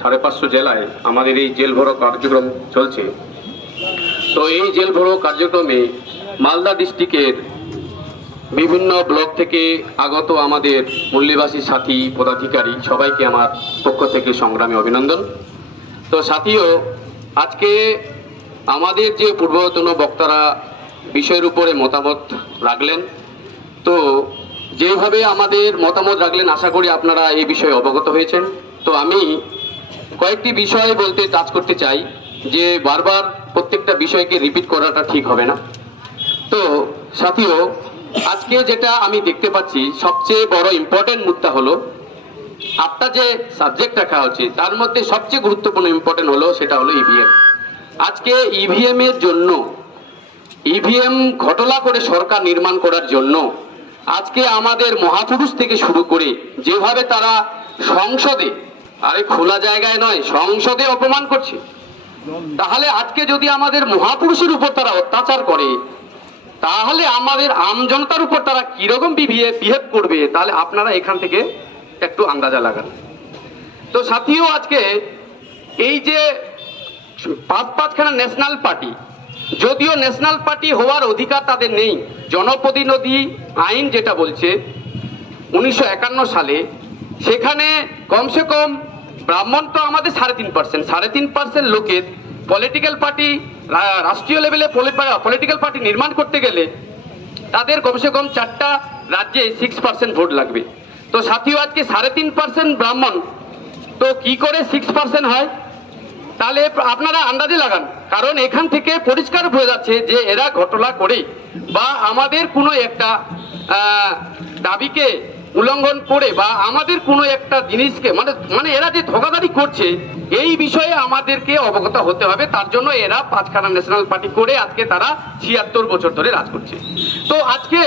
সাড়ে পাঁচশো জেলায় আমাদের এই জেল ভরো কার্যক্রম চলছে। তো এই জেল ভরো কার্যক্রমে মালদা ডিস্ট্রিক্টের বিভিন্ন ব্লক থেকে আগত আমাদের মূল্যবাসী সাথী, পদাধিকারী সবাইকে আমার পক্ষ থেকে সংগ্রামী অভিনন্দন। তো সাথীও, আজকে আমাদের যে পূর্বতন বক্তারা বিষয়ের উপরে মতামত রাখলেন, তো যেভাবে আমাদের মতামত রাখলেন, আশা করি আপনারা এই বিষয়ে অবগত হয়েছেন। তো আমি কয়েকটি বিষয় বলতে টাচ করতে চাই যে বারবার প্রত্যেকটা বিষয়কে রিপিট করাটা ঠিক হবে না। তো সাথীও, আজকে যেটা আমি দেখতে পাচ্ছি, সবচেয়ে বড় ইম্পর্টেন্ট মুদ্রা হলো আপনার যে সাবজেক্ট রাখা হচ্ছে, তার মধ্যে সবচেয়ে গুরুত্বপূর্ণ ইম্পর্টেন্ট হলো সেটা হলো ইভিএম আজকে ইভিএম এর জন্য ইভিএম ঘটলা করে সরকার নির্মাণ করার জন্য, আজকে আমাদের মহাপুরুষ থেকে শুরু করে যেভাবে তারা সংসদে আরে খোলা জায়গায় নয়, সংসদে অপমান করছে। তাহলে আজকে যদি আমাদের মহাপুরুষের উপর তারা অত্যাচার করে, তাহলে আমাদের আমজনতার উপর তারা কীরকম বিহেভ করবে, তাহলে আপনারা এখান থেকে একটু আন্দাজা লাগান। তো সাথীও আজকে এই যে পাঁচ পাঁচখানা ন্যাশনাল পার্টি যদিও ন্যাশনাল পার্টি হওয়ার অধিকার তাদের নেই, জনপ্রতিনিধি আইন যেটা বলছে, উনিশশো একান্ন সালে, সেখানে কমসে কম ব্রাহ্মণ তো আমাদের সাড়ে তিন পার্সেন্ট সাড়ে তিন পার্সেন্ট লোকের পলিটিক্যাল পার্টি রাষ্ট্রীয় লেভেলে পলিটিক্যাল পার্টি নির্মাণ করতে গেলে তাদের কমসে কম চারটা রাজ্যে সিক্স পার্সেন্ট ভোট লাগবে। তো সাথীও আজকে সাড়ে তিন পার্সেন্ট ব্রাহ্মণ, তো কি করে সিক্স পার্সেন্ট হয়? তাহলে আপনারা আন্দাজে লাগান, কারণ এখান থেকে পরিষ্কার হয়ে যাচ্ছে যে এরা ঘটনা করে বা আমাদের কোনো একটা দাবিকে উল্লঙ্ঘন করে বা আমাদের কোনো একটা জিনিসকে মানে মানে এরা যে ধোকাধারি করছে, এই বিষয়ে আমাদেরকে অবগত হতে হবে। তার জন্য এরা পাঁচখানা ন্যাশনাল পার্টি করে আজকে তারা ছিয়াত্তর বছর ধরে রাজ করছে। তো আজকে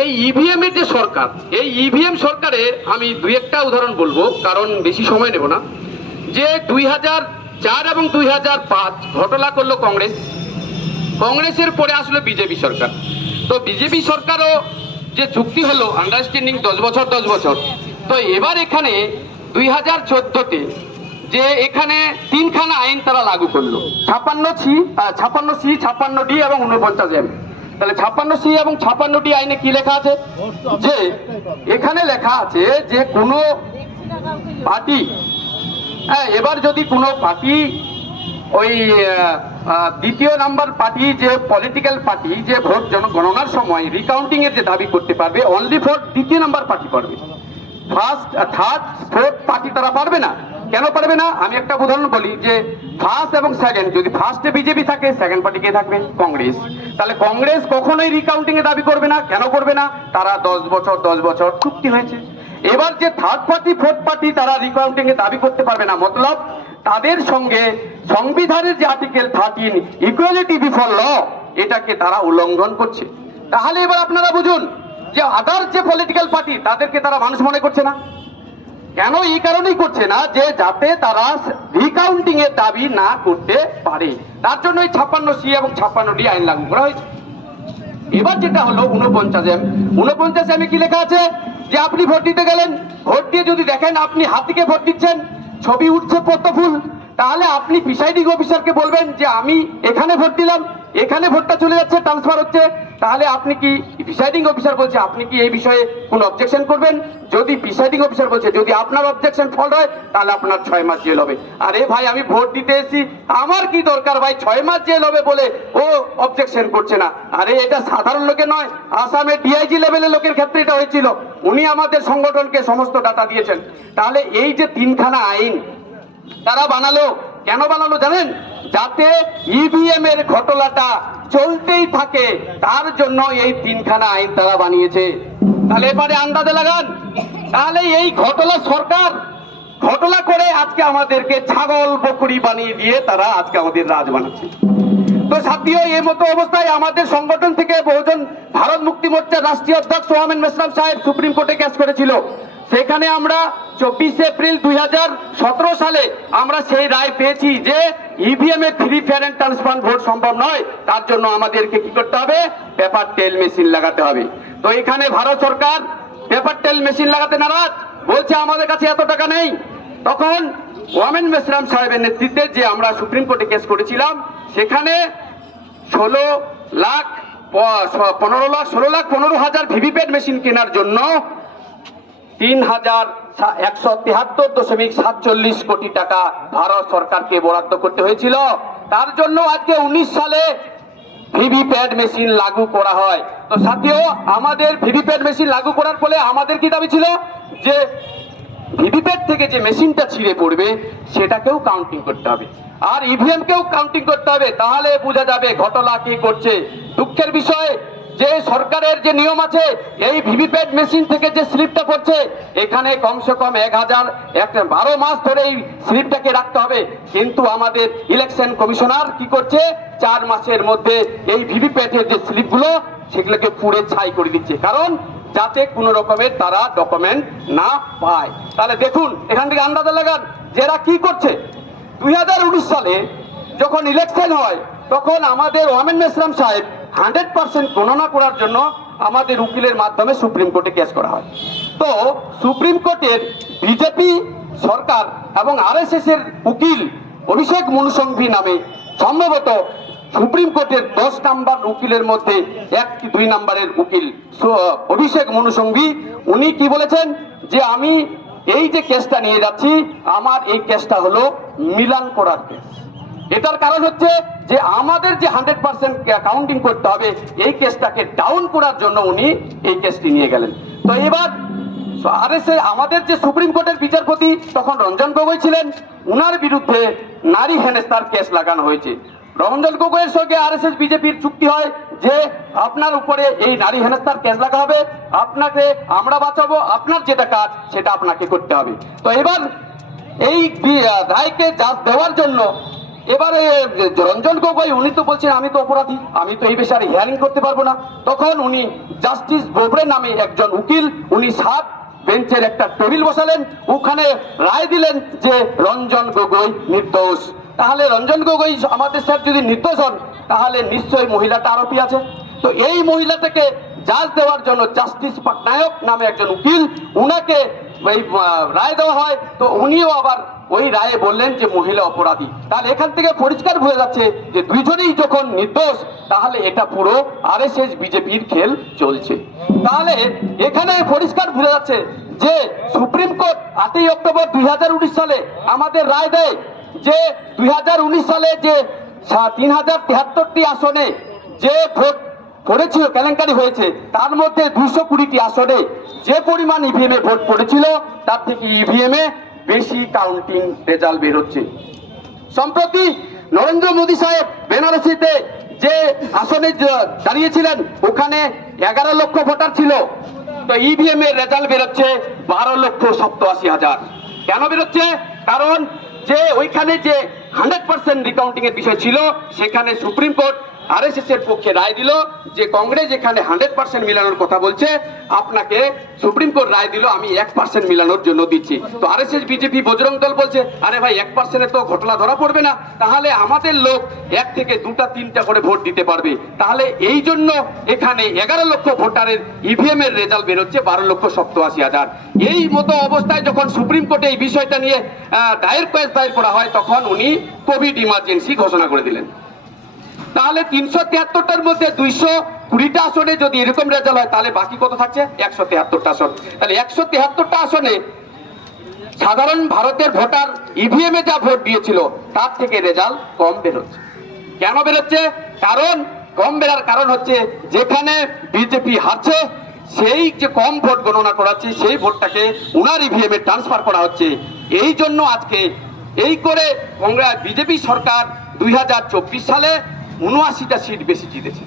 এই ইভিএম এর যে সরকার, এই ইভিএম সরকারের আমি দুই একটা উদাহরণ বলব, কারণ বেশি সময় নেব না। যে দুই হাজার চার এবং দুই হাজার পাঁচ ঘটনা করল কংগ্রেস। কংগ্রেসের পরে আসলো বিজেপি সরকার। তো বিজেপি সরকারও যে চুক্তি হলো আন্ডারস্ট্যান্ডিং দশ বছর দশ বছর। তো এবার এখানে দুই হাজার চোদ্দোতে যে এখানে তিনখানা আইন তারা লাগু করল। ছাপ্পান্ন সি ছাপান্ন সি, ছাপ্পান্ন ডি এবং উনপঞ্চাশ এম। তাহলে ছাপ্পান্ন সি এবং ছাপ্পান্ন ডি আইনে কি লেখা আছে? যে এখানে লেখা আছে যে কোনো পার্টি হ্যাঁ এবার যদি কোনো পার্টি ওই দ্বিতীয় নাম্বার পার্টি যে পলিটিক্যাল পার্টি যে ভোট জনগণনার সময় রিকাউন্টিং এর যে দাবি করতে পারবে অনলি ফর দ্বিতীয় নাম্বার পার্টি পারবে ফার্স্ট থার্ড ফোর্থ পার্টি তারা পারবে না। কেন পারবে না? আমি একটা উদাহরণ বলি যে ফার্স্ট এবং সেকেন্ড যদি ফার্স্টে বিজেপি থাকে সেকেন্ড পার্টি কে থাকবে? কংগ্রেস। তাহলে কংগ্রেস কখনোই রিকাউন্টিং এ দাবি করবে না। কেন করবে না? তারা দশ বছর দশ বছর চুক্তি হয়েছে। এবার যে থার্ড পার্টি ফোর্থ পার্টি তারা রিকাউন্টিং এ দাবি করতে পারবে না। মতলব তাদের সঙ্গে সংবিধানের যে article thirteen equality before law এটাকে তারা উল্লঙ্ঘন করছে। তাহলে এবার আপনারা বুঝুন যে আদার যে পলিটিক্যাল পার্টি তাদেরকে তারা মানুষ মনে করছে না। কেন এই কারণেই করছে না যে যাতে তারা রিকাউন্টিং এর দাবি না করতে পারে। তার জন্য এই ছাপ্পান্ন সি এবং ছাপ্পান্ন ডি আইন লাগু করা হয়েছে। এবার যেটা হলো উনপঞ্চাশ এম উনপঞ্চাশ এমে কি লেখা আছে? যে আপনি ভোট দিতে গেলেন, ভোট দিয়ে যদি দেখেন আপনি হাতিকে ভোট দিচ্ছেন ছবি উঠছে পদ্মফুল তাহলে আপনি প্রিসাইডিং অফিসারকে বলবেন যে আমি এখানে ভোট দিলাম এখানে ভোটটা চলে যাচ্ছে ট্রান্সফার হচ্ছে। তাহলে আপনি কি প্রিসাইডিং অফিসার বলছে? আপনি কি এই বিষয়ে কোনো অবজেকশন করবেন? যদি প্রিসাইডিং অফিসার বলছে, যদি আপনার অবজেকশন ফল হয়, তাহলে আপনার ছয় মাস জেল হবে। আরে ভাই, আমি ভোট দিতে এসেছি। আমার কি দরকার ভাই? ছয় মাস জেল হবে বলে ও অবজেকশন করছে না। আরে এটা সাধারণ লোকের নয় আসামের ডিআইজি লেভেলের লোকের ক্ষেত্রে এটা হয়েছিল। উনি আমাদের সংগঠনকে সমস্ত ডাটা দিয়েছেন। তাহলে এই যে তিনখানা আইন, তারা বানালো কেন বানালো জানেন? যাতে ইভিএম এর ঘটনাটা চলতেই থাকে, তার জন্য এই তিনখানা আইন তারা বানিয়েছে। তাহলে এবারে আন্দাজে লাগান। তাহলে এই ঘটনা সরকার ঘটনা করে আজকে আমাদেরকে ছাগল বকরি বানিয়ে দিয়ে তারা আজকে আমাদের রাজ বানাচ্ছে। তো সাথীয় এই মতো অবস্থায় আমাদের সংগঠন থেকে বহুজন ভারত মুক্তি মোর্চার রাষ্ট্রীয় অধ্যক্ষ সোহামেন মেসরাম সাহেব সুপ্রিম কোর্টে ক্যাশ করেছিল। সেখানে আমরা চব্বিশে এপ্রিল দুই হাজার সতেরো সালে আমরা সেই রায় পেয়েছি যে EVM A free fair and transparent vote সম্ভব নয়। তার জন্য আমাদেরকে কি করতে হবে? পেপার টেল মেশিন লাগাতে হবে। তো এখানে ভারত সরকার পেপার টেল মেশিন লাগাতে নারাজ। বলছে, আমাদের কাছে এত টাকা নেই। তখন ওয়ামেন মেসরাম সাহেবের নেতৃত্বে যে আমরা সুপ্রিম কোর্টে কেস করেছিলাম, সেখানে ষোলো লাখ পনেরো লাখ, ষোলো লাখ, পনেরো হাজার ভিভিপ্যাট মেশিন কেনার জন্য তিন হাজার একশো তিয়াত্তর দশমিক সাতচল্লিশ কোটি টাকা ভারত সরকারকে বরাদ্দ করতে হয়েছিল। তার জন্য আজকে উনিশ সালে ভিভিপ্যাট মেশিন লাগু করা হয়। তো সাথেও, আমাদের ভিভিপ্যাট মেশিন লাগু করার ফলে আমাদের কি দাবি ছিল? যে ভিভিপ্যাট থেকে যে মেশিনটা ছিঁড়ে পড়বে, সেটাকেও কাউন্টিং করতে হবে। আর ইভিএম কেও কাউন্টিং করতে হবে। তাহলে বোঝা যাবে ঘটনা কি করছে। দুঃখের বিষয় যে সরকারের যে নিয়ম আছে, এই ভিভিপ্যাট মেশিন থেকে যে স্লিপটা পড়ছে এখানে কমসে কম এক হাজার বারো মাস ধরে এই স্লিপটাকে রাখতে হবে। কিন্তু আমাদের ইলেকশন কমিশনার কি করছে? চার মাসের মধ্যে এই ভিভিপ্যাটের যে স্লিপগুলো, সেগুলোকে পুড়ে ছাই করে দিচ্ছে। কারণ যাতে কোনো রকমের তারা ডকুমেন্ট না পায়। তাহলে দেখুন, এখান থেকে আন্দাজে লাগান যে এরা কি করছে? দুই হাজার উনিশ সালে যখন ইলেকশন হয়, তখন আমাদের ওয়ামেন ইসলাম সাহেব হান্ড্রেড পার্সেন্ট গণনা করার জন্য আমাদের উকিলের মাধ্যমে সুপ্রিম কোর্টে কেস করা হয়। তো সুপ্রিম কোর্টের বিজেপি সরকার এবং আরএসএস এর উকিল অভিষেক মনুসংঘী নামে সম্ভবত সুপ্রিম কোর্টের দশ নাম্বার উকিলের মধ্যে এক দুই নাম্বারের উকিল অভিষেক মনুসংঘী উনি কি বলেছেন? যে আমি এই যে কেসটা নিয়ে যাচ্ছি, আমার এই কেসটা হলো মিলান করার কেস। এটার কারণ হচ্ছে যে আমাদের যে হান্ড্রেড পার্সেন্ট কাউন্টিং করতে হবে, এই কেসটাকে ডাউন করার জন্য উনি এই কেসটি নিয়ে গেলেন। তো এবার আর আমাদের যে সুপ্রিম কোর্টের বিচারপতি তখন রঞ্জন গগৈ ছিলেন, উনার বিরুদ্ধে নারী হেনস্তার কেস লাগানো হয়েছে। রঞ্জন গগৈয়ের সঙ্গে আর এস এস বিজেপির চুক্তি হয় যে আপনার উপরে এই নারী হেনস্তার কেস লাগা হবে, আপনাকে আমরা বাঁচাবো, আপনার যেটা কাজ সেটা আপনাকে করতে হবে। তো এবার এই রায়কে জাজ দেওয়ার জন্য এবারে রঞ্জন গগৈ, উনি তো বলছেন, আমি তো অপরাধী, আমি তো এই বিষয়ে হিয়ারিং করতে পারব না। তখন উনি জাস্টিস বোবড়ে নামে একজন উকিল, উনি সাত বেঞ্চের একটা টেবিল বসালেন, ওখানে রায় দিলেন যে রঞ্জন গগৈ নির্দোষ। তাহলে রঞ্জন গগৈ, আমাদের স্যার যদি নির্দোষ হন, তাহলে নিশ্চয়ই মহিলাটা আরোপি আছে। তো এই মহিলাটাকে জাজ দেওয়ার জন্য জাস্টিস পাটনায়ক নামে একজন উকিল, উনাকে আহ, রায় দেওয়া হয় তো উনিও আবার ওই রায়ে বললেন যে মহিলা অপরাধী। তাহলে এখান থেকে পরিষ্কার বোঝা যাচ্ছে যে দুইজনেই যখন নির্দোষ তাহলে এটা পুরো আরএসএস বিজেপির খেল চলছে। তাহলে এখানে পরিষ্কার বোঝা যাচ্ছে যে সুপ্রিম কোর্ট আটই অক্টোবর দুই হাজার উনিশ সালে আমাদের রায় দেয় যে দুই হাজার উনিশ সালে যে তিন হাজার তিয়াত্তরটি আসনে যে ভোট পড়েছিল কেলেঙ্কারি হয়েছে। তার মধ্যে দুশো কুড়িটি আসনে যে পরিমাণ ইভিএম এ ভোট পড়েছিল, তার থেকে ইভিএম এ বেশি কাউন্টিং রেজাল্ট বের হচ্ছে। সম্প্রতি নরেন্দ্র মোদী সাহেব বেনারসিতে যে আসনে দাঁড়িয়েছিলেন, ওখানে এগারো লক্ষ ভোটার ছিল। তো ইভিএম এর রেজাল্ট বেরোচ্ছে বারো লক্ষ সপ্তআশি হাজার। কেন বেরোচ্ছে কারণ যে ওইখানে যে হান্ড্রেড পার্সেন্ট রিকাউন্টিং এর বিষয় ছিল, সেখানে সুপ্রিম কোর্ট এর পক্ষে রায় দিল যে কংগ্রেস এখানে হান্ড্রেড পার্সেন্ট মিলানোর কথা বলছে, আপনাকে সুপ্রিম কোর্ট রায় দিল, আমি এক পার্সেন্ট মিলানোর জন্য দিচ্ছি। তো আরএসএস, বিজেপি, বজরং দল বলছে, আরে ভাই, এক পার্সেন্টে তো ঘটনা ধরা পড়বে না, তাহলে আমাদের লোক এক থেকে দুটা, তিনটা করে ভোট দিতে পারবে। তাহলে এই জন্য এখানে এগারো লক্ষ ভোটারের ইভিএম এর রেজাল্ট বেরোচ্ছে, বারো লক্ষ সপ্তআশি হাজার। এই মতো অবস্থায় যখন সুপ্রিম কোর্টে এই বিষয়টা নিয়ে দায়ের কেস দায়ের করা হয়, তখন উনি কোভিড ইমার্জেন্সি ঘোষণা করে দিলেন। তাহলে তিনশো তিয়াত্তরটার মধ্যে দুইশো কুড়িটা আসনে যদি এরকম রেজাল্ট হয়, তাহলে বাকি কত থাকছে? একশো তিয়াত্তরটা আসন। তাহলে একশো তিয়াত্তরটা আসনে সাধারণ ভারতের ভোটার ইভিএম এ যা ভোট দিয়েছিল, তার থেকে রেজাল্ট কম বেরোচ্ছে। কেন বেরোচ্ছে? কারণ কম বেরার কারণ হচ্ছে যেখানে বিজেপি হারছে, সেই যে কম ভোট গণনা করাচ্ছে সেই ভোটটাকে উনার ইভিএম এ ট্রান্সফার করা হচ্ছে। এই জন্য আজকে এই করে কংগ্রেস বিজেপি সরকার দুই হাজার চব্বিশ সালে উনআশিটা সিট বেশি জিতেছে।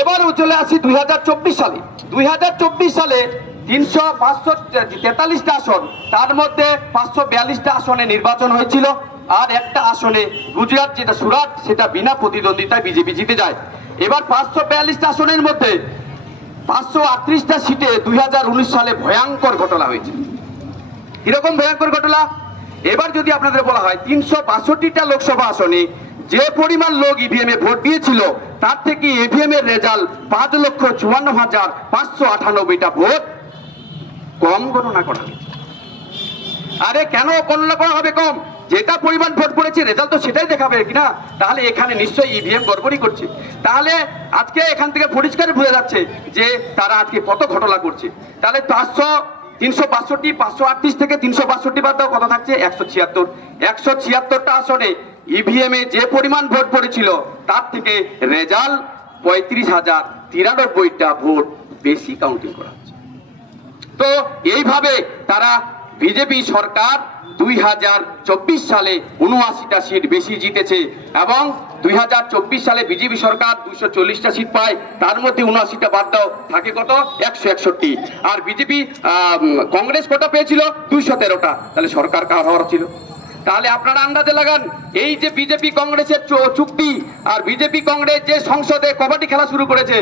এবারও চলে আসি দুই হাজার চব্বিশ সালে। দুই হাজার চব্বিশ সালে তিনশো পাঁচশো তেতাল্লিশটা আসন, তার মধ্যে পাঁচশো বিয়াল্লিশটা আসনে নির্বাচন হয়েছিল আর একটা আসনে গুজরাট যেটা সুরাট, সেটা বিনা প্রতিদ্বন্দ্বিতায় বিজেপি জিতে যায়। এবার পাঁচশো বিয়াল্লিশটা আসনের মধ্যে পাঁচশো আটত্রিশটা সিটে দুই হাজার উনিশ সালে ভয়ঙ্কর ঘটনা হয়েছে। কীরকম ভয়ঙ্কর ঘটনা? এবার যদি আপনাদের বলা হয় তিনশো বাষট্টিটা লোকসভা আসনে যে পরিমাণ লোক ইভিএম এ ভোট দিয়েছিল, তার থেকে ইভিএম এর রেজাল্ট পাঁচ লক্ষ চুয়ান্ন হাজার পাঁচশো আটানব্বইটা ভোট। কম গণনা করা হয়েছে। আরে কেন গণনা করা হবে কম? যেটা পরিমাণ ভোট পড়েছে, রেজাল্ট তো সেটাই দেখাবে কিনা? তাহলে এখানে নিশ্চয়ই ইভিএম গড়বড়ি করছে। তাহলে আজকে এখান থেকে পরিষ্কার বোঝা যাচ্ছে যে তারা আজকে কত ঘটনা করছে। তাহলে পাঁচশো তিনশো বাষট্টি, পাঁচশো আটত্রিশ থেকে তিনশো বাষট্টি বাদ দাও, কত থাকছে? একশো ছিয়াত্তর। একশো ছিয়াত্তরটা আসনে ইভিএম এ যে পরিমাণ ভোট পড়েছিল, তার থেকে রেজাল্ট পঁয়ত্রিশ হাজার তিরানব্বইটা ভোট বেশি কাউন্টিং করা হচ্ছে। তো এইভাবে তারা বিজেপি সরকার দুই হাজার চব্বিশ সালে উনআশিটা সিট বেশি জিতেছে এবং দুই হাজার চব্বিশ সালে বিজেপি সরকার দুইশো চল্লিশটা সিট পায়, তার মধ্যে উনআশিটা বাদ দাও, থাকে কত? একশো একষট্টি। আর বিজেপি কংগ্রেস কটা পেয়েছিল দুইশো তেরোটা। তাহলে সরকার কার হওয়ার ছিল? তাহলে আপনারা আন্দাজে লাগান, এই যে বিজেপি কংগ্রেসের চুক্তি আর বিজেপি কংগ্রেস যে সংসদে কবাডি খেলা শুরু করেছে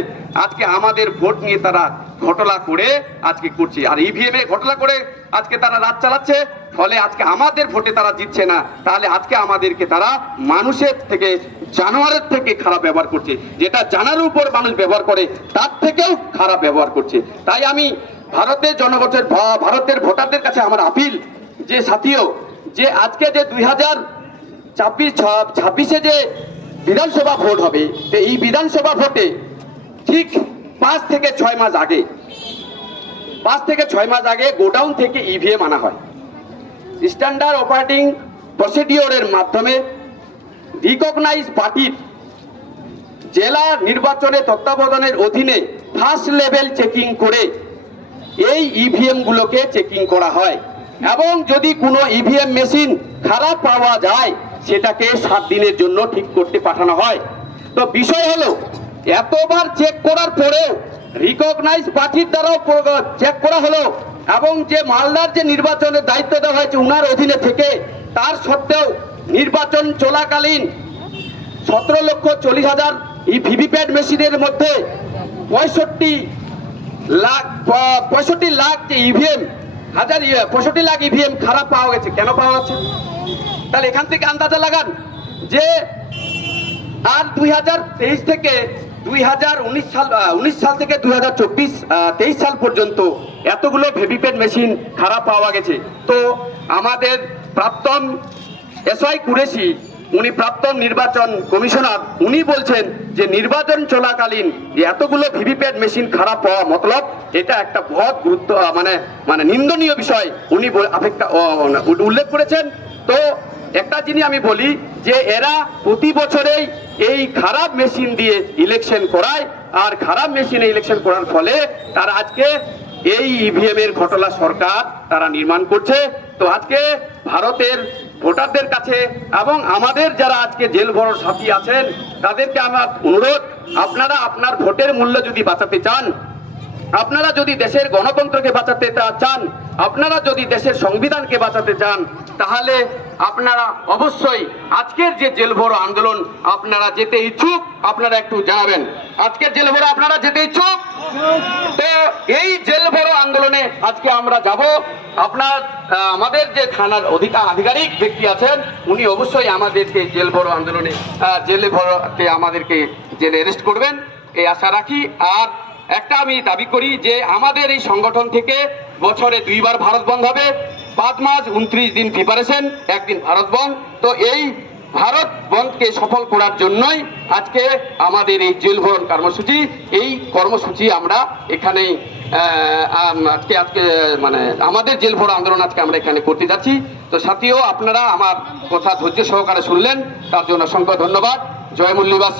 আজকে আমাদের ভোট নিয়ে তারা ঘটনা করে আজকে করছে। আর ইভিএম এ ঘটনা করে আজকে তারা রাত চালাচ্ছে, ফলে আজকে আমাদের ভোটে তারা জিতছে না। তাহলে আজকে আমাদেরকে তারা মানুষের থেকে, জানোয়ারের থেকে খারাপ ব্যবহার করছে। যেটা জানার উপর মানুষ ব্যবহার করে, তার থেকেও খারাপ ব্যবহার করছে। তাই আমি ভারতের জনগণের ভারতের ভোটারদের কাছে আমার আপিল, যে সাথীও, যে আজকে যে দুই হাজার ছাব্বিশ, ছাব্বিশে যে বিধানসভা ভোট হবে এই বিধানসভা ভোটে ঠিক পাঁচ থেকে ছয় মাস আগে, পাঁচ থেকে ছয় মাস আগে গোডাউন থেকে ইভিএম আনা হয়। স্ট্যান্ডার্ড অপারেটিং প্রসিডিওরের মাধ্যমে রিকগনাইজ পার্টির জেলা নির্বাচনে তত্ত্বাবধানের অধীনে ফার্স্ট লেভেল চেকিং করে এই ইভিএম গুলোকে চেকিং করা হয়। এবং যদি কোনো ইভিএম মেশিন খারাপ পাওয়া যায়, সেটাকে সাত দিনের জন্য ঠিক করতে পাঠানো হয়। তো বিষয় হলো এতবার চেক করার পরেও রিকগনাইজ পার্টির দ্বারাও চেক করা হলো এবং যে মালদার যে নির্বাচনের দায়িত্ব দেওয়া হয়েছে উনার অধীনে থেকে তার সত্ত্বেও নির্বাচন চলাকালীন সতেরো লক্ষ চল্লিশ হাজার এই ভিভিপ্যাট মেশিনের মধ্যে পঁয়ষট্টি লাখ পঁয়ষট্টি লাখ যে ইভিএম হাজার ইয়ে, পঁয়ষট্টি লাখ ইভিএম খারাপ পাওয়া গেছে। কেন পাওয়া যাচ্ছে তাহলে এখান থেকে আন্দাজা লাগান যে আর দুই হাজার তেইশ থেকে দুই হাজার উনিশ সাল উনিশ সাল থেকে দুই হাজার চব্বিশ তেইশ সাল পর্যন্ত এতগুলো ভেভিপ্যাট মেশিন খারাপ পাওয়া গেছে। তো আমাদের প্রাক্তন এসআই কুরেশি, উনি প্রাক্তন নির্বাচন কমিশনার, উনি বলছেন যে নির্বাচন চলাকালীন এতগুলো ভিভিপ্যাট মেশিন খারাপ পাওয়া মতলব, এটা একটা বহুত গুরুত্ব মানে মানে নিন্দনীয় বিষয়। উনি অপেক্ষা উল্লেখ করেছেন। তো একটা জিনিস আমি বলি যে এরা প্রতি বছরেই এই খারাপ মেশিন দিয়ে ইলেকশন করায়, আর খারাপ মেশিনে ইলেকশন করার ফলে তারা আজকে এই ইভিএম এর ঘটনা সরকার তারা নির্মাণ করছে। তো আজকে ভারতের ভোটারদের কাছে এবং আমাদের যারা আজকে জেল ভরর সাথী আছেন, তাদেরকে আমার অনুরোধ, আপনারা আপনার ভোটের মূল্য যদি বাঁচাতে চান, আপনারা যদি দেশের গণতন্ত্রকে বাঁচাতে চান, আপনারা যদি দেশের সংবিধানকে বাঁচাতে চান, তাহলে আপনারা অবশ্যই আজকের যে জেল ভরো আন্দোলন আপনারা যেতে ইচ্ছুক, আপনারা একটু জানাবেন। আজকের জেল ভরো আপনারা যেতে ইচ্ছুক? তো এই জেল ভরো আন্দোলনে আজকে আমরা যাব। আপনার আমাদের যে থানার অধিকার আধিকারিক ব্যক্তি আছেন, উনি অবশ্যই আমাদেরকে জেল ভরো আন্দোলনে জেলে ভরোতে আমাদেরকে জেলে অ্যারেস্ট করবেন। এই আশা রাখি। আর একটা আমি দাবি করি যে আমাদের এই সংগঠন থেকে বছরে দুইবার ভারত বন্ধ হবে। পাঁচ মাস উনত্রিশ দিন প্রিপারেশন একদিন ভারত বন্ধ তো এই ভারত বন্ধকে সফল করার জন্যই আজকে আমাদের এই জেল ভরণ কর্মসূচি, এই কর্মসূচি আমরা এখানে আজকে আজকে মানে আমাদের জেল ভরো আন্দোলন আজকে আমরা এখানে করতে যাচ্ছি। তো সাথীও আপনারা আমার কথা ধৈর্য সহকারে শুনলেন, তার জন্য অসংখ্য ধন্যবাদ। জয় মূল্যবাস